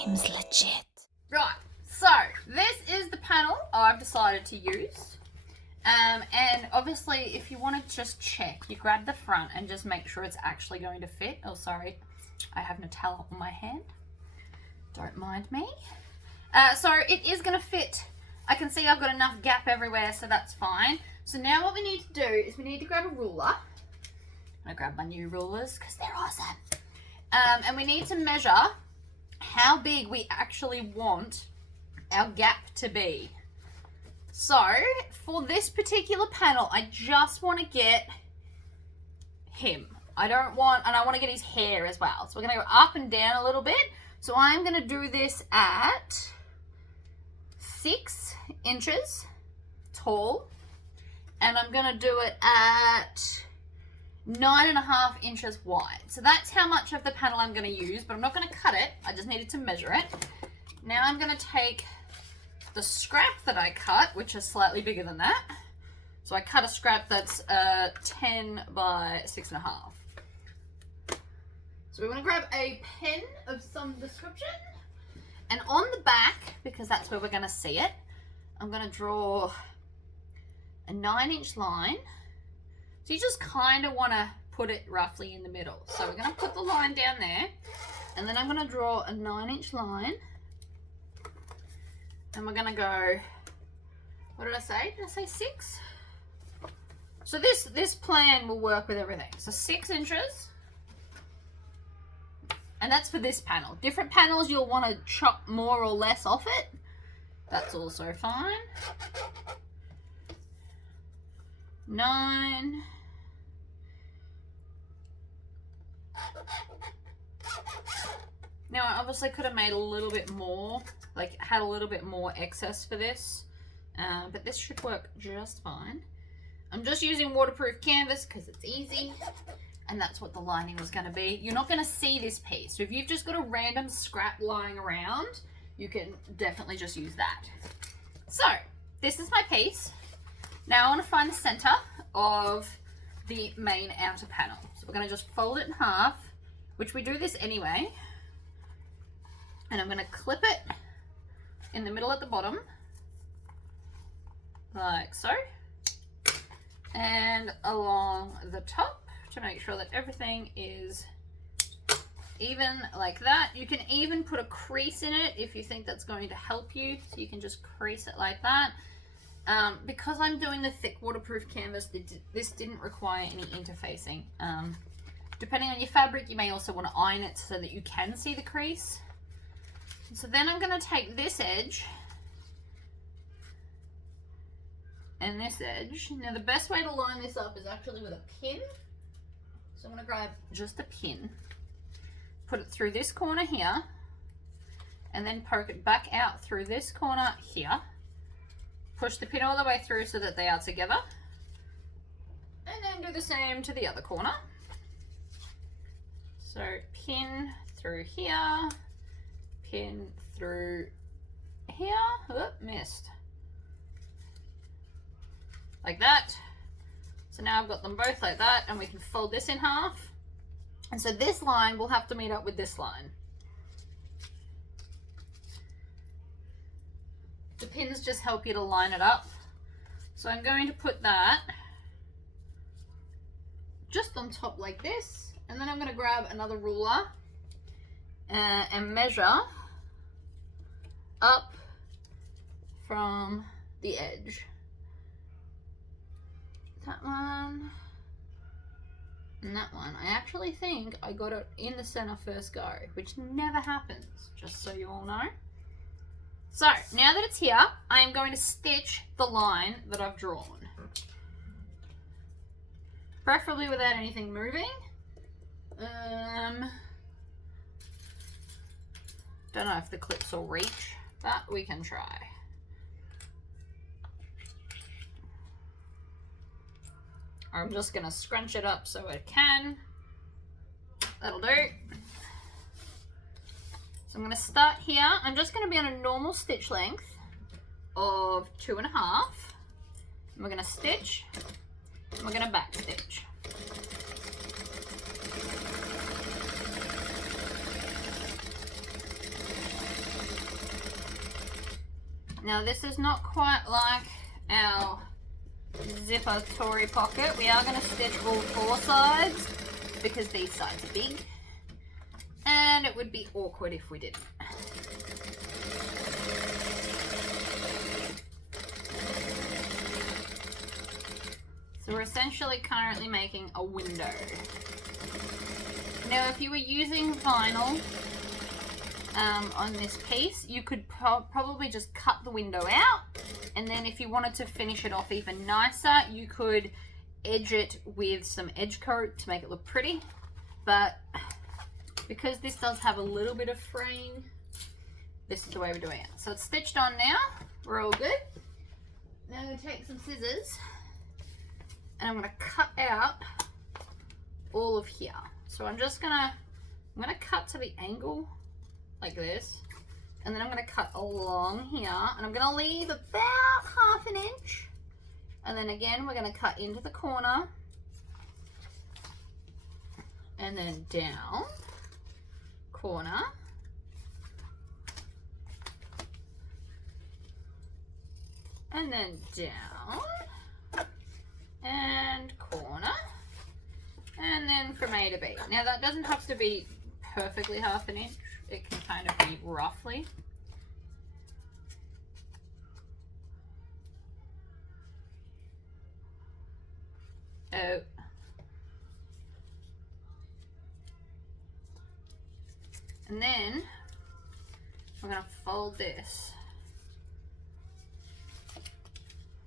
seems legit. Right, so this is the panel I've decided to use. And obviously if you want to just check, you grab the front and just make sure it's actually going to fit. Oh, sorry, I have Nutella on my hand. Don't mind me. So it is going to fit. I can see I've got enough gap everywhere, so that's fine. So now what we need to do is we need to grab a ruler. I'm going to grab my new rulers because they're awesome. And we need to measure how big we actually want our gap to be. So for this particular panel, I just want to get him. I want to get his hair as well. So we're going to go up and down a little bit. So I'm going to do this at 6 inches tall, and I'm going to do it at 9.5 inches wide. So that's how much of the panel I'm going to use, but I'm not going to cut it. I just needed to measure it. Now I'm going to take the scrap that I cut, which is slightly bigger than that. So I cut a scrap that's 10 by 6.5. So we want to grab a pen of some description, and on the back, because that's where we're going to see it, I'm going to draw a 9-inch line. So you just kind of want to put it roughly in the middle. So we're going to put the line down there, and then I'm going to draw a 9-inch line, and we're going to go, what did I say? Did I say 6? So this plan will work with everything. So 6 inches. And that's for this panel. Different panels, you'll want to chop more or less off it. That's also fine. 9. Now, I obviously could have made a little bit more, like had a little bit more excess for this, but this should work just fine. I'm just using waterproof canvas because it's easy. And that's what the lining was going to be. You're not going to see this piece. So if you've just got a random scrap lying around, you can definitely just use that. So this is my piece. Now I want to find the center of the main outer panel. So we're going to just fold it in half, which we do this anyway. And I'm going to clip it in the middle at the bottom, like so. And along the top, to make sure that everything is even like that. You can even put a crease in it if you think that's going to help you. So you can just crease it like that. Because I'm doing the thick waterproof canvas, this didn't require any interfacing. Depending on your fabric, you may also want to iron it so that you can see the crease. So then I'm going to take this edge and this edge. Now the best way to line this up is actually with a pin. So I'm going to grab just a pin, put it through this corner here, and then poke it back out through this corner here. Push the pin all the way through so that they are together. And then do the same to the other corner. So pin through here, pin through here. Oh, missed. Like that. So now I've got them both like that, and we can fold this in half. And so this line will have to meet up with this line. The pins just help you to line it up. So I'm going to put that just on top like this, and then I'm going to grab another ruler and measure up from the edge. That one and that one. I actually think I got it in the center first go, which never happens, just so you all know. So now that it's here, I am going to stitch the line that I've drawn, preferably without anything moving. Don't know if the clips will reach, but we can try. I'm just going to scrunch it up so it can. That'll do. So I'm going to start here. I'm just going to be on a normal stitch length of 2.5. And we're going to stitch, and we're going to back stitch. Now this is not quite like our zipper Tory pocket. We are going to stitch all 4 sides because these sides are big and it would be awkward if we didn't. So we're essentially currently making a window. Now if you were using vinyl on this piece, you could probably just cut the window out, and then if you wanted to finish it off even nicer, you could edge it with some edge coat to make it look pretty. But because this does have a little bit of fraying, this is the way we're doing it. So it's stitched on now, we're all good. Now I'm going to take some scissors and I'm going to cut out all of here. So I'm going to cut to the angle like this, and then I'm going to cut along here, and I'm going to leave about ½ an inch, and then again we're going to cut into the corner and then down, corner, and then down and corner, and then from A to B. Now that doesn't have to be perfectly ½ an inch, it can kind of be roughly. Oh. And then we're going to fold this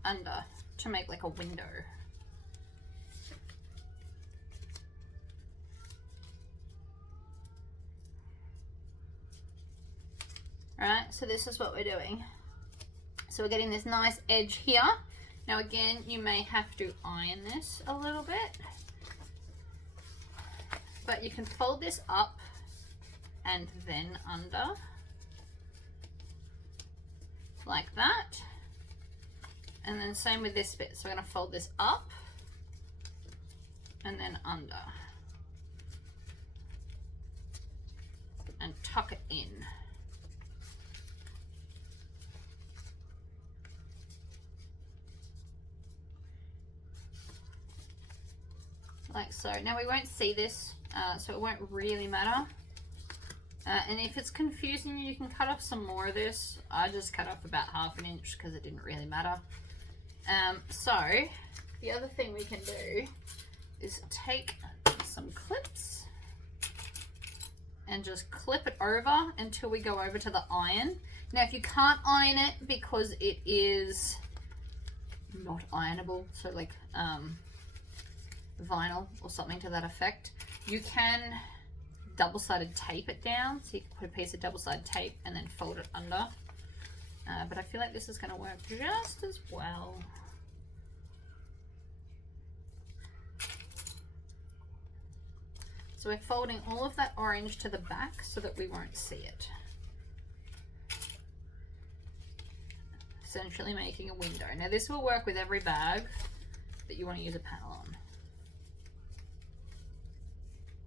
under to make like a window. Right, so this is what we're doing. So we're getting this nice edge here. Now again, you may have to iron this a little bit, but you can fold this up and then under, like that. And then same with this bit. So we're going to fold this up and then under and tuck it in. Like so. Now we won't see this, so it won't really matter. And if it's confusing you, you can cut off some more of this. I just cut off about ½ an inch because it didn't really matter. So the other thing we can do is take some clips and just clip it over until we go over to the iron. Now if you can't iron it because it is not ironable, so like vinyl or something to that effect, you can double-sided tape it down. So you can put a piece of double-sided tape and then fold it under. But I feel like this is going to work just as well. So we're folding all of that orange to the back so that we won't see it. Essentially making a window. Now this will work with every bag that you want to use a panel on.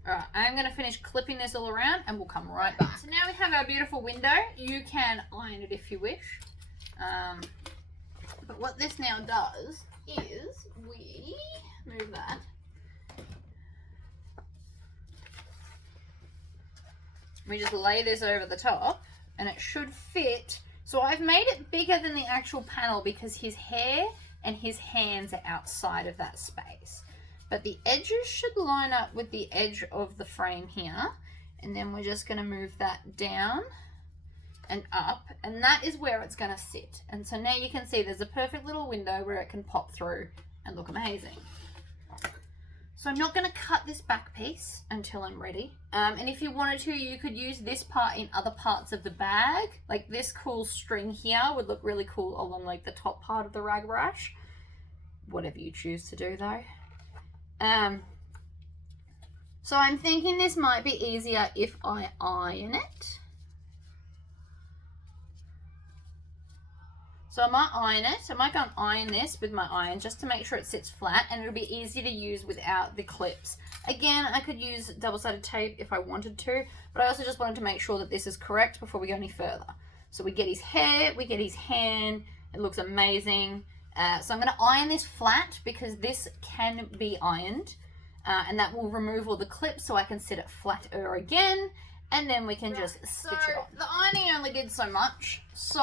Alright, I'm going to finish clipping this all around and we'll come right back. So now we have our beautiful window. You can iron it if you wish. But what this now does is we move that. We just lay this over the top and it should fit. So I've made it bigger than the actual panel because his hair and his hands are outside of that space. But the edges should line up with the edge of the frame here. And then we're just going to move that down and up. And that is where it's going to sit. And so now you can see there's a perfect little window where it can pop through and look amazing. So I'm not going to cut this back piece until I'm ready. And if you wanted to, you could use this part in other parts of the bag. Like this cool string here would look really cool along like the top part of the rag brush. Whatever you choose to do though. So I'm thinking this might be easier if I iron it. So I might iron it. I might go and iron this with my iron just to make sure it sits flat and it'll be easy to use without the clips. Again, I could use double-sided tape if I wanted to, but I also just wanted to make sure that this is correct before we go any further. So we get his hair, we get his hand. It looks amazing. So I'm going to iron this flat because this can be ironed. And that will remove all the clips so I can set it flatter again. And then we can just stitch it on. The ironing only did so much. So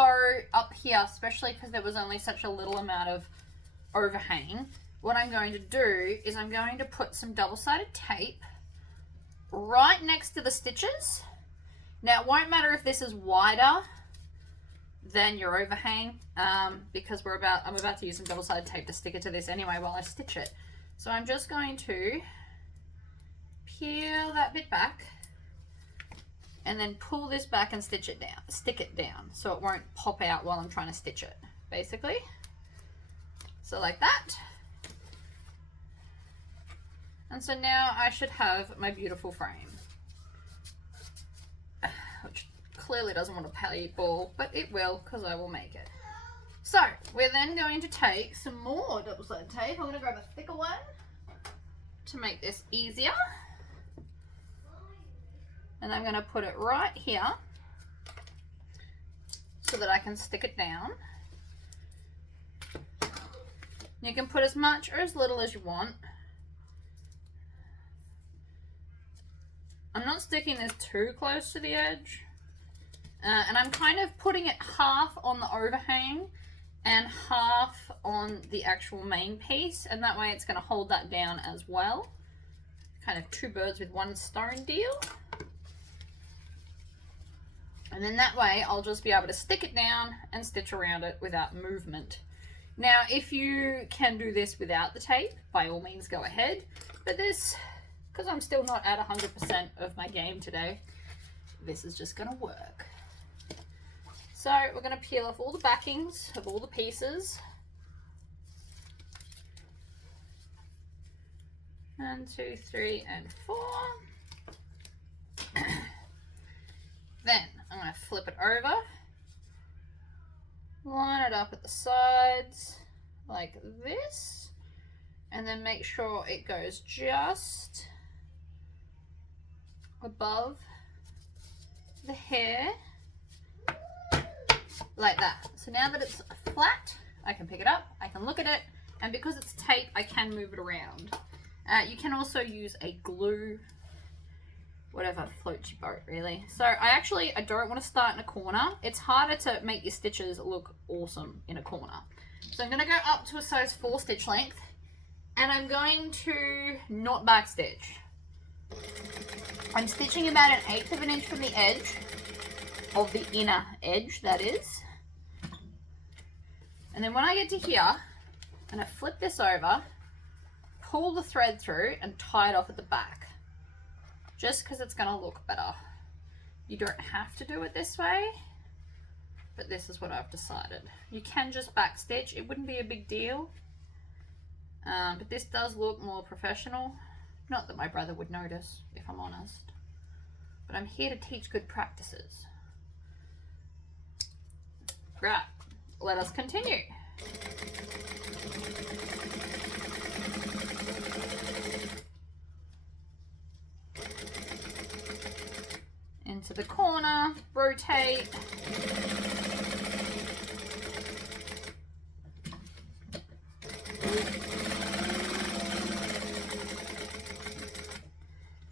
up here, especially because there was only such a little amount of overhang, what I'm going to do is I'm going to put some double-sided tape right next to the stitches. Now it won't matter if this is wider than your overhang, because I'm about to use some double-sided tape to stick it to this anyway while I stitch it. So I'm just going to peel that bit back and then pull this back and stick it down so it won't pop out while I'm trying to stitch it, basically. So like that. And so now I should have my beautiful frame, which clearly doesn't want to play ball, but it will because I will make it. So we're then going to take some more double-sided tape. I'm going to grab a thicker one to make this easier. And I'm going to put it right here so that I can stick it down. You can put as much or as little as you want. I'm not sticking this too close to the edge. And I'm kind of putting it half on the overhang and half on the actual main piece. And that way it's going to hold that down as well. Kind of two birds with one stone deal. And then that way I'll just be able to stick it down and stitch around it without movement. Now, if you can do this without the tape, by all means go ahead. But this, because I'm still not at 100% of my game today, this is just going to work. So we're going to peel off all the backings of all the pieces. 1, 2, 3, and 4. Then I'm going to flip it over, line it up at the sides like this, and then make sure it goes just above the hair, like that. So now that it's flat, I can pick it up, I can look at it, and because it's tape, I can move it around. You can also use a glue, whatever floats your boat, really. So I don't want to start in a corner. It's harder to make your stitches look awesome in a corner. So I'm going to go up to a size 4 stitch length, and I'm going to not back stitch. I'm stitching about 1/8 of an inch from the edge, of the inner edge, that is. And then when I get to here, I'm going to flip this over, pull the thread through, and tie it off at the back. Just because it's going to look better. You don't have to do it this way, but this is what I've decided. You can just back stitch, it wouldn't be a big deal, but this does look more professional. Not that my brother would notice, if I'm honest, but I'm here to teach good practices. Right, let us continue. Into the corner, rotate.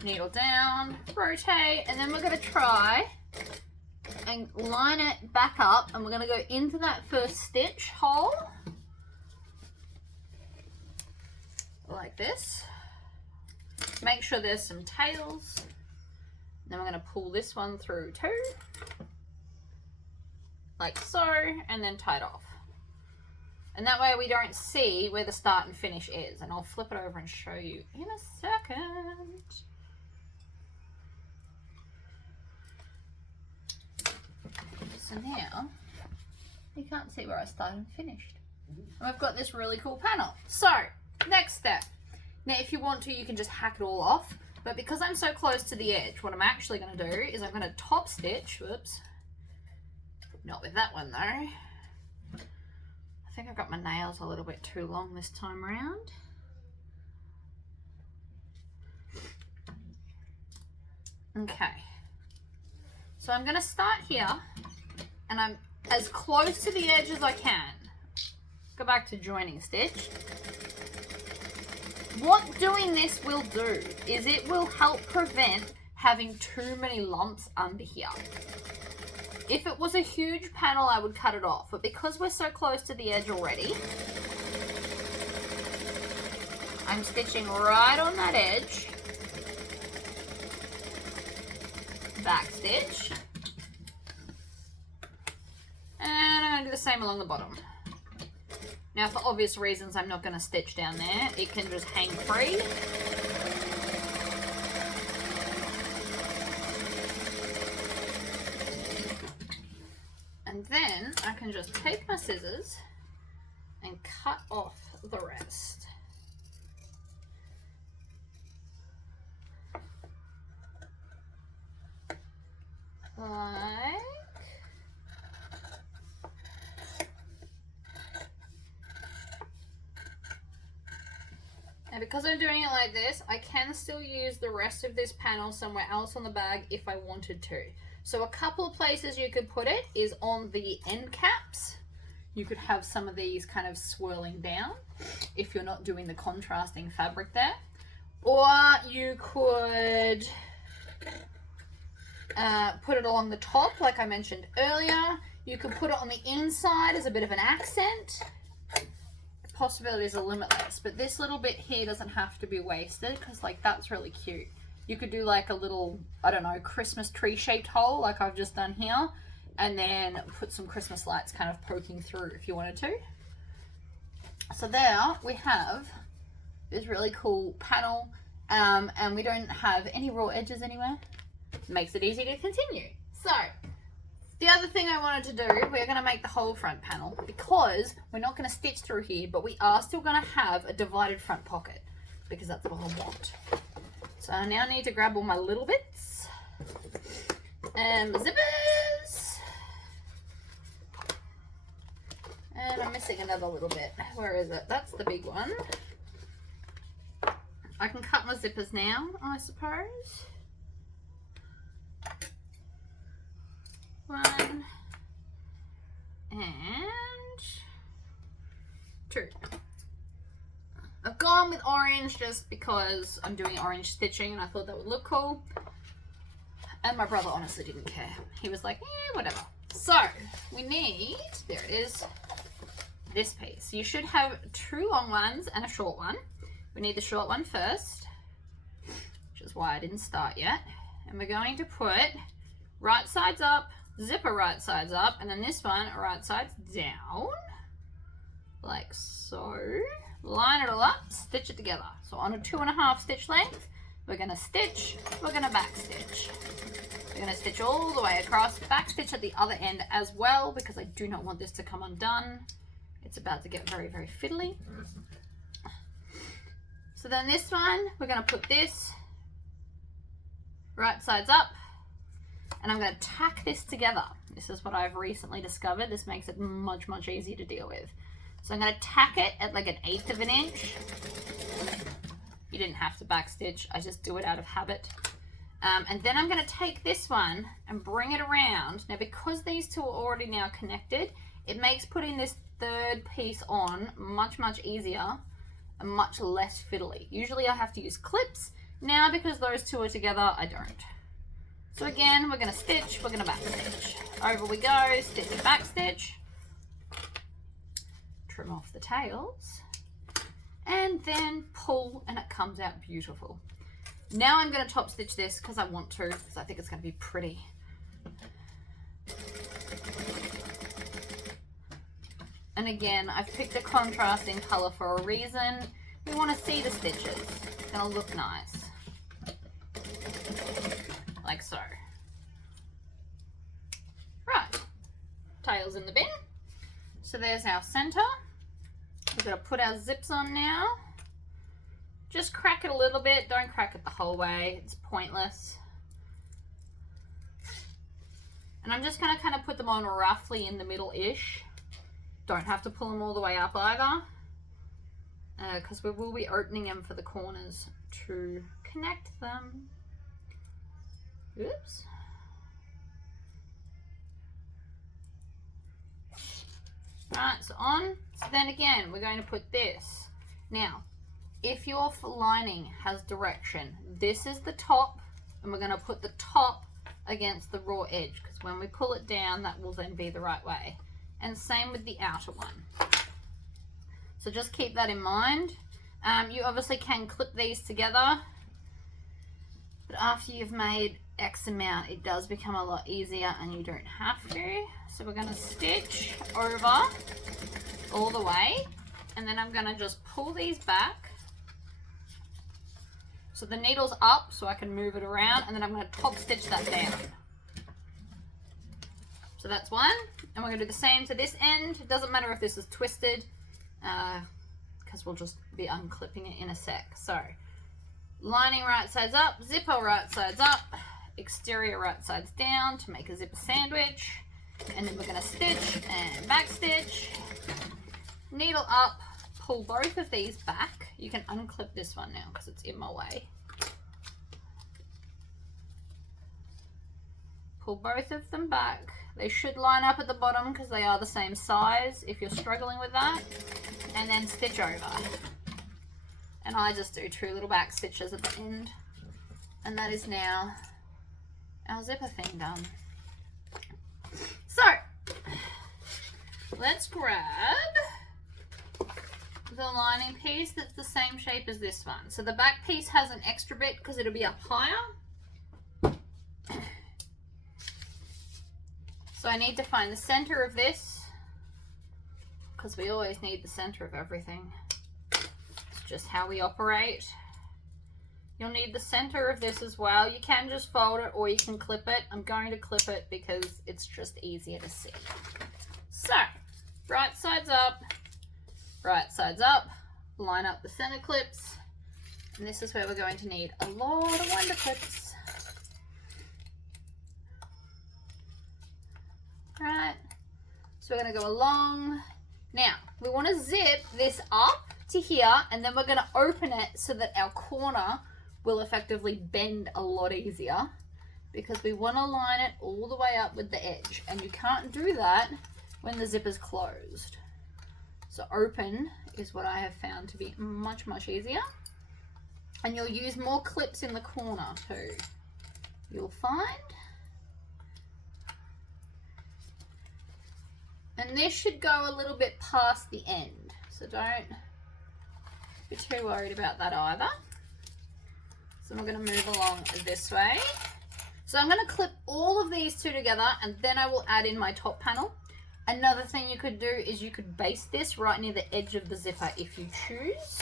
Needle down, rotate, and then we're going to try and line it back up, and we're going to go into that first stitch hole like this. Make sure there's some tails. Then we're going to pull this one through too, like so, and then tie it off. And that way we don't see where the start and finish is. And I'll flip it over and show you in a second. So now, you can't see where I started and finished. And we've got this really cool panel. So, next step. Now if you want to, you can just hack it all off. But because I'm so close to the edge, what I'm actually going to do is I'm going to top stitch. Whoops. Not with that one though. I think I've got my nails a little bit too long this time around. Okay. So I'm going to start here and I'm as close to the edge as I can. Go back to joining stitch. What doing this will do is it will help prevent having too many lumps under here. If it was a huge panel, I would cut it off, but because we're so close to the edge already, I'm stitching right on that edge, back stitch, and I'm going to do the same along the bottom. Now, for obvious reasons, I'm not going to stitch down there. It can just hang free. And then I can just take my scissors and cut off the rest. Like, and because I'm doing it like this, I can still use the rest of this panel somewhere else on the bag if I wanted to. So a couple of places you could put it is on the end caps. You could have some of these kind of swirling down if you're not doing the contrasting fabric there. Or you could put it along the top like I mentioned earlier. You could put it on the inside as a bit of an accent. Possibilities are limitless, but this little bit here doesn't have to be wasted because like that's really cute. You could do like a little, I don't know, Christmas tree shaped hole like I've just done here, and then put some Christmas lights kind of poking through if you wanted to. So there we have this really cool panel, and we don't have any raw edges anywhere. Makes it easy to continue. So the other thing I wanted to do, we're going to make the whole front panel because we're not going to stitch through here, but we are still going to have a divided front pocket because that's what I want. So I now need to grab all my little bits and zippers. And I'm missing another little bit. Where is it? That's the big one. I can cut my zippers now, I suppose. 1 and 2. I've gone with orange just because I'm doing orange stitching and I thought that would look cool. And my brother honestly didn't care. He was like, eh, whatever. So we need, there it is, this piece. You should have 2 long ones and a short one. We need the short one first, which is why I didn't start yet. And we're going to put right sides up, zipper right sides up, and then this one right sides down, like so. Line it all up, stitch it together. So on a 2.5 stitch length, we're going to stitch, we're going to back stitch. We're going to stitch all the way across, back stitch at the other end as well, because I do not want this to come undone. It's about to get very, very fiddly. So then this one, we're going to put this right sides up, and I'm going to tack this together. This is what I've recently discovered. This makes it much, much easier to deal with. So I'm going to tack it at like 1/8 of an inch. You didn't have to backstitch. I just do it out of habit. And then I'm going to take this one and bring it around. Now, because these two are already now connected, it makes putting this third piece on much, much easier and much less fiddly. Usually I have to use clips. Now, because those two are together, I don't. So again, we're going to stitch, we're going to backstitch. Over we go, stitch and backstitch. Trim off the tails and then pull, and it comes out beautiful. Now I'm going to top stitch this because I want to, because I think it's going to be pretty. And again, I've picked a contrasting color for a reason. We want to see the stitches. It's going to look nice. Like so. Right. Tails in the bin. So there's our center. We're going to put our zips on now. Just crack it a little bit. Don't crack it the whole way. It's pointless. And I'm just going to kind of put them on roughly in the middle-ish. Don't have to pull them all the way up either. Because we will be opening them for the corners to connect them. Oops. Right, so on. So then again, we're going to put this. Now, if your lining has direction, this is the top, and we're going to put the top against the raw edge, because when we pull it down, that will then be the right way. And same with the outer one. So just keep that in mind. You obviously can clip these together, but after you've made X amount, it does become a lot easier and you don't have to. So we're going to stitch over all the way, and then I'm going to just pull these back. So the needle's up so I can move it around, and then I'm going to top stitch that down. So that's one, and we're going to do the same to this end. It doesn't matter if this is twisted, because we'll just be unclipping it in a sec. So lining right sides up, zipper right sides up, exterior right sides down to make a zipper sandwich, and then we're going to stitch and back stitch, needle up, pull both of these back. You can unclip this one now because it's in my way. Pull both of them back. They should line up at the bottom because they are the same size if you're struggling with that. And then stitch over. And I just do 2 little back stitches at the end. And that is now our zipper thing done. So, let's grab the lining piece that's the same shape as this one. So the back piece has an extra bit because it'll be up higher. So I need to find the center of this, because we always need the center of everything. It's just how we operate. You'll need the center of this as well. You can just fold it or you can clip it. I'm going to clip it because it's just easier to see. So, right sides up, line up the center clips, and this is where we're going to need a lot of wonder clips. Right, so we're going to go along. Now, we want to zip this up to here, and then we're going to open it so that our corner will effectively bend a lot easier, because we want to line it all the way up with the edge, and you can't do that when the zipper's closed. So open is what I have found to be much, much easier. And you'll use more clips in the corner too, you'll find. And this should go a little bit past the end, so don't be too worried about that either. So we're going to move along this way. So I'm going to clip all of these two together, and then I will add in my top panel. Another thing you could do is you could base this right near the edge of the zipper if you choose.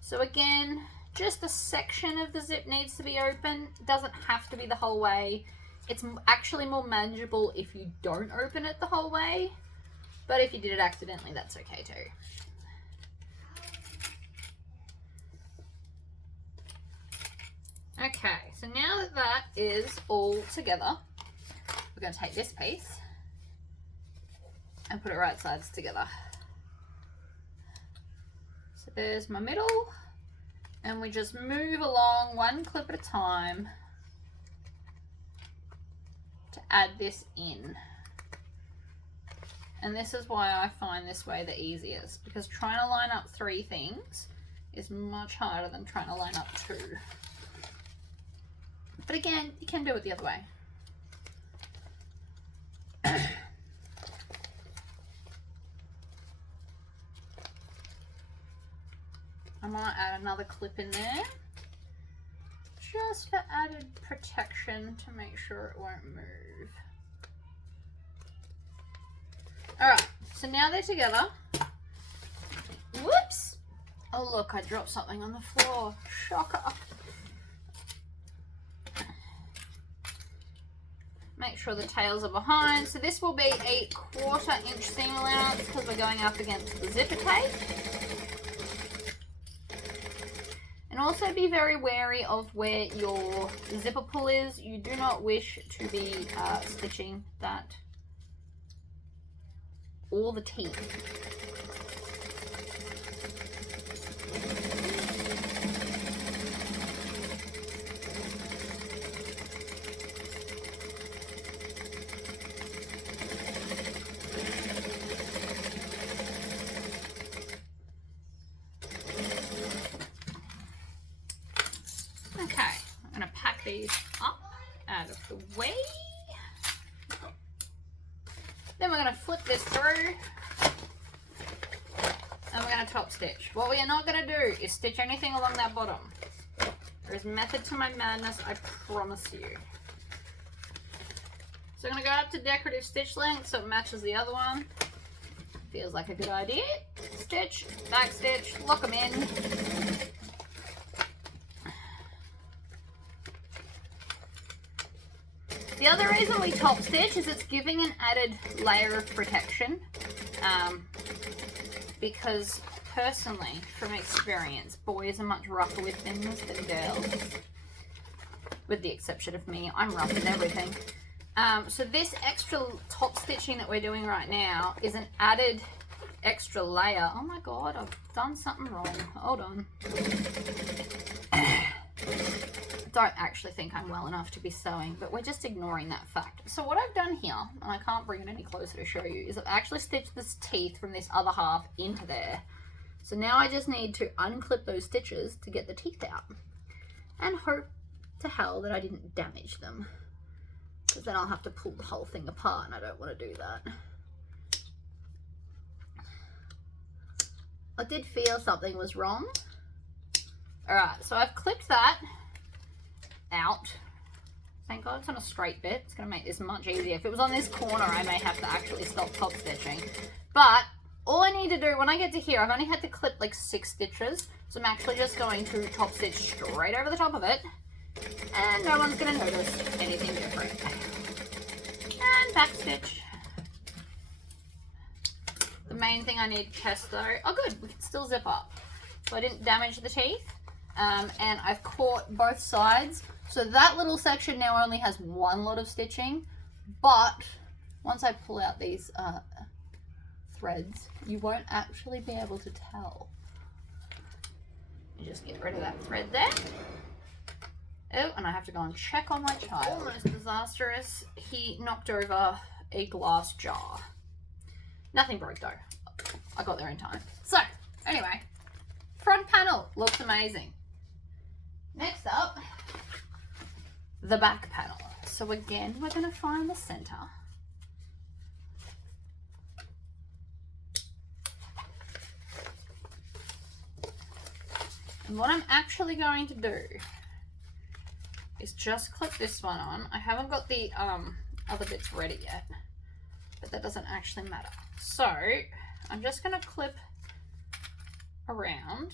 So again, just a section of the zip needs to be open. It doesn't have to be the whole way. It's actually more manageable if you don't open it the whole way, but if you did it accidentally, that's okay too. Okay, so now that that is all together, we're going to take this piece and put it right sides together. So there's my middle, and we just move along one clip at a time to add this in. And this is why I find this way the easiest, because trying to line up 3 things is much harder than trying to line up 2. But again, you can do it the other way. I might add another clip in there, just for added protection to make sure it won't move. Alright, so now they're together. Whoops! Oh look, I dropped something on the floor. Shocker! Make sure the tails are behind. So this will be a 1/4 inch seam allowance because we're going up against the zipper tape. And also be very wary of where your zipper pull is. You do not wish to be stitching that or the teeth. the way. Then we're going to flip this through. And we're going to top stitch. What we are not going to do is stitch anything along that bottom. There is method to my madness, I promise you. So I'm going to go up to decorative stitch length so it matches the other one. Feels like a good idea. Stitch, back stitch, lock them in. The other reason we top stitch is it's giving an added layer of protection. Because personally, from experience, boys are much rougher with things than girls. With the exception of me, I'm rough with everything. So this extra top stitching that we're doing right now is an added extra layer. Oh my god, I've done something wrong. Hold on. Don't actually think I'm well enough to be sewing, but we're just ignoring that fact. So what I've done here, and I can't bring it any closer to show you, is I've actually stitched this teeth from this other half into there. So now I just need to unclip those stitches to get the teeth out and hope to hell that I didn't damage them, because then I'll have to pull the whole thing apart and I don't want to do that. I did feel something was wrong. Alright, so I've clipped that out. Thank God it's on a straight bit. It's going to make this much easier. If it was on this corner, I may have to actually stop top stitching. But all I need to do, when I get to here, I've only had to clip like 6 stitches. So I'm actually just going to top stitch straight over the top of it. And no one's going to notice anything different. And back stitch. The main thing I need to test though, oh good, we can still zip up. So I didn't damage the teeth. And I've caught both sides. So that little section now only has one lot of stitching, but once I pull out these threads, you won't actually be able to tell. You just get rid of that thread there. Oh, and I have to go and check on my child. Almost disastrous. He knocked over a glass jar. Nothing broke though. I got there in time. So, anyway, front panel looks amazing. Next up, the back panel. So again, we're going to find the center. And what I'm actually going to do is just clip this one on. I haven't got the other bits ready yet, but that doesn't actually matter. So I'm just going to clip around.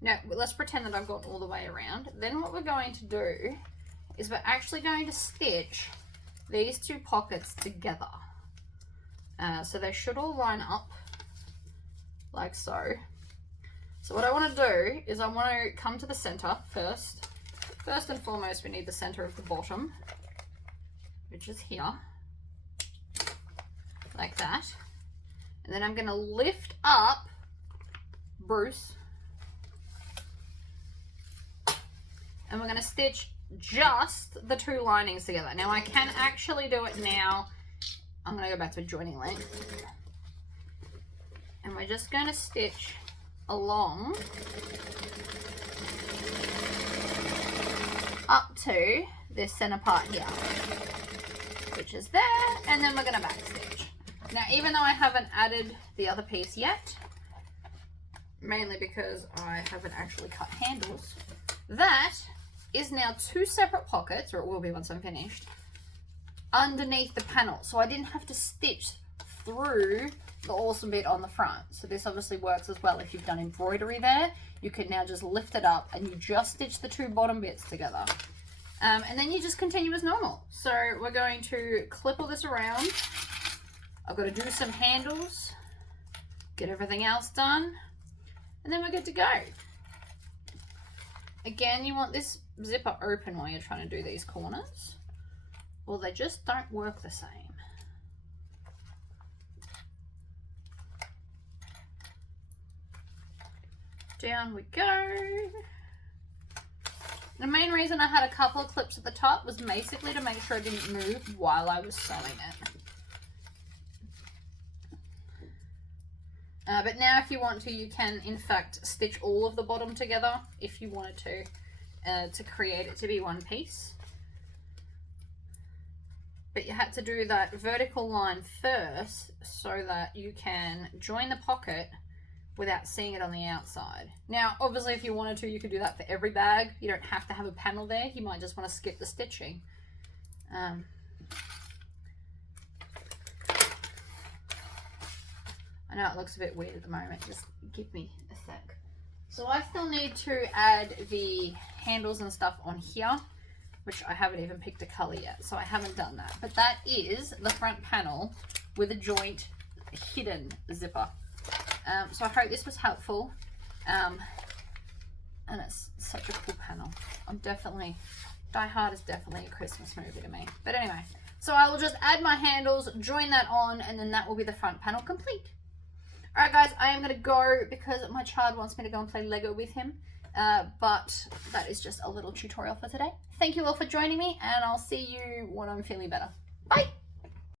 Now let's pretend that I've gone all the way around. Then what we're going to do is we're actually going to stitch these two pockets together. So they should all line up like so. So what I want to do is I want to come to the center first. First and foremost, we need the center of the bottom, which is here, like that. And then I'm going to lift up Bruce. And we're going to stitch just the two linings together. Now I can actually do it now. I'm going to go back to a joining length. And we're just going to stitch along up to this center part here, which is there, and then we're going to back stitch. Now even though I haven't added the other piece yet, mainly because I haven't actually cut handles, that is now two separate pockets, or it will be once I'm finished, underneath the panel. So I didn't have to stitch through the awesome bit on the front. So this obviously works as well if you've done embroidery there. You can now just lift it up and you just stitch the two bottom bits together. And then you just continue as normal. So we're going to clip all this around. I've got to do some handles, get everything else done, and then we're good to go. Again, you want this zipper open while you're trying to do these corners, or they just don't work the same. Down we go. The main reason I had a couple of clips at the top was basically to make sure it didn't move while I was sewing it. But now if you want to, you can in fact stitch all of the bottom together if you wanted to create it to be one piece. but you had to do that vertical line first so that you can join the pocket without seeing it on the outside. Now, obviously, if you wanted to, you could do that for every bag. You don't have to have a panel there. You might just want to skip the stitching. I know it looks a bit weird at the moment. Just give me a sec. So I still need to add the handles and stuff on here, which I haven't even picked a color yet, so I haven't done that. But that is the front panel with a joint hidden zipper. So I hope this was helpful. And it's such a cool panel. Die Hard is definitely a Christmas movie to me. But anyway, so I will just add my handles, join that on, and then that will be the front panel complete. Alright guys, I am going to go because my child wants me to go and play Lego with him. But that is just a little tutorial for today. Thank you all for joining me, and I'll see you when I'm feeling better. Bye!